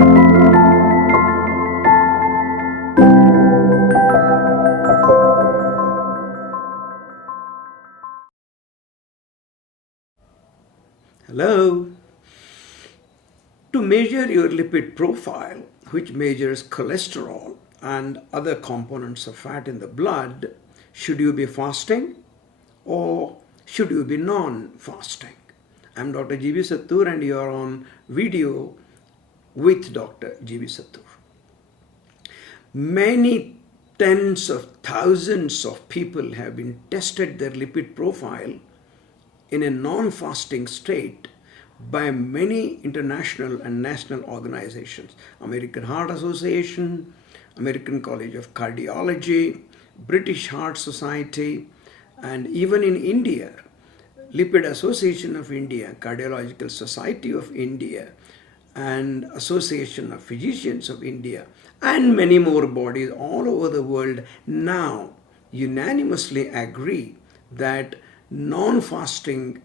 Hello. To measure your lipid profile, which measures cholesterol and other components of fat in the blood, should you be fasting or should you be non-fasting? I'm Dr. G.B.Sattur and you are on video with Dr. G.B.Sattur. Many tens of thousands of people have been tested their lipid profile in a non-fasting state by many international and national organizations. American Heart Association, American College of Cardiology, British Heart Society, and even in India, Lipid Association of India, Cardiological Society of India, and Association of Physicians of India, and many more bodies all over the world now unanimously agree that non-fasting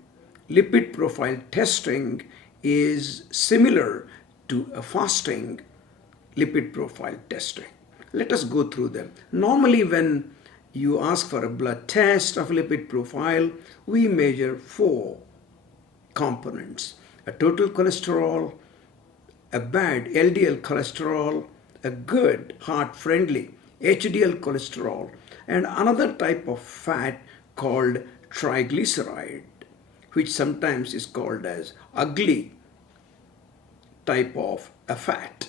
lipid profile testing is similar to a fasting lipid profile testing. Let us go through them. Normally, when you ask for a blood test of lipid profile, we measure 4 components: a total cholesterol, a bad LDL cholesterol, a good heart-friendly HDL cholesterol, and another type of fat called triglyceride, which sometimes is called as ugly type of a fat.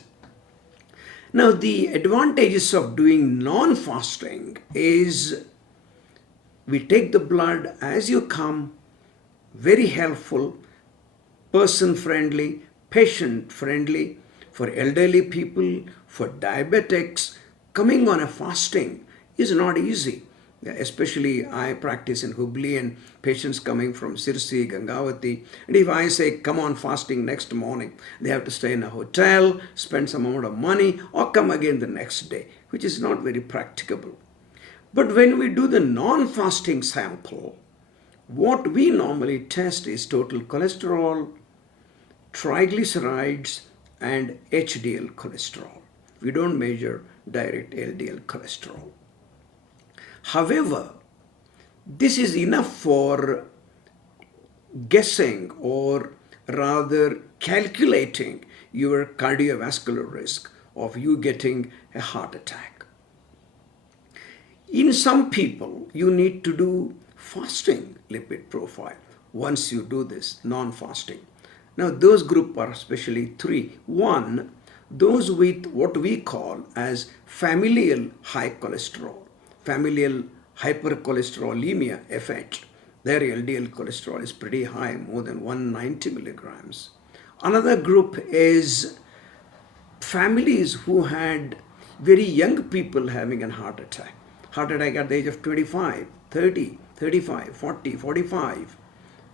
Now, the advantages of doing non-fasting is we take the blood as you come, very helpful, person-friendly, patient-friendly, for elderly people, for diabetics. Coming on a fasting is not easy. Especially I practice in Hubli and patients coming from Sirsi, Gangavati. And if I say, come on fasting next morning, they have to stay in a hotel, spend some amount of money, or come again the next day, which is not very practicable. But when we do the non-fasting sample, what we normally test is total cholesterol, triglycerides, and HDL cholesterol. We don't measure direct LDL cholesterol. However, this is enough for guessing or rather calculating your cardiovascular risk of you getting a heart attack. In some people, you need to do fasting lipid profile once you do this non-fasting. Now, those group are especially 3. 1, those with what we call as familial high cholesterol, familial hypercholesterolemia, FH. Their LDL cholesterol is pretty high, more than 190 milligrams. Another group is families who had very young people having a heart attack. Heart attack at the age of 25, 30, 35, 40, 45.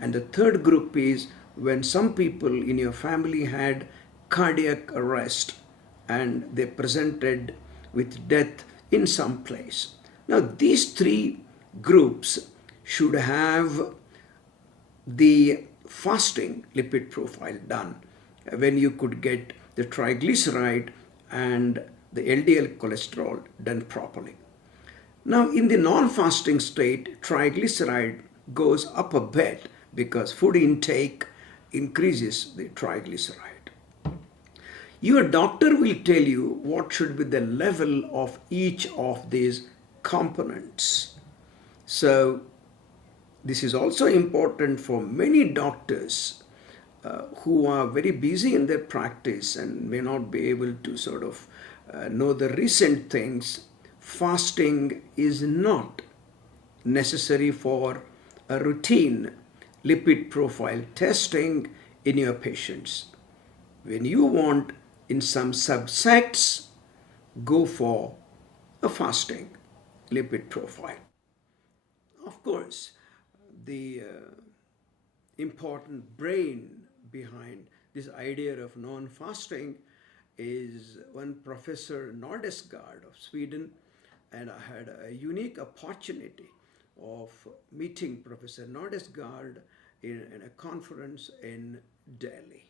And the third group is when some people in your family had cardiac arrest and they presented with death in some place. Now, these 3 groups should have the fasting lipid profile done when you could get the triglyceride and the LDL cholesterol done properly. Now, in the non-fasting state, triglyceride goes up a bit because food intake increases the triglyceride. Your doctor will tell you what should be the level of each of these components. So, this is also important for many doctors who are very busy in their practice and may not be able to sort of know the recent things. Fasting is not necessary for a routine lipid profile testing in your patients. When you want in some subsets, go for a fasting lipid profile. Of course, the important brain behind this idea of non-fasting is one Professor Nordesgaard of Sweden, and I had a unique opportunity of meeting Professor Nordesgaard in a conference in Delhi.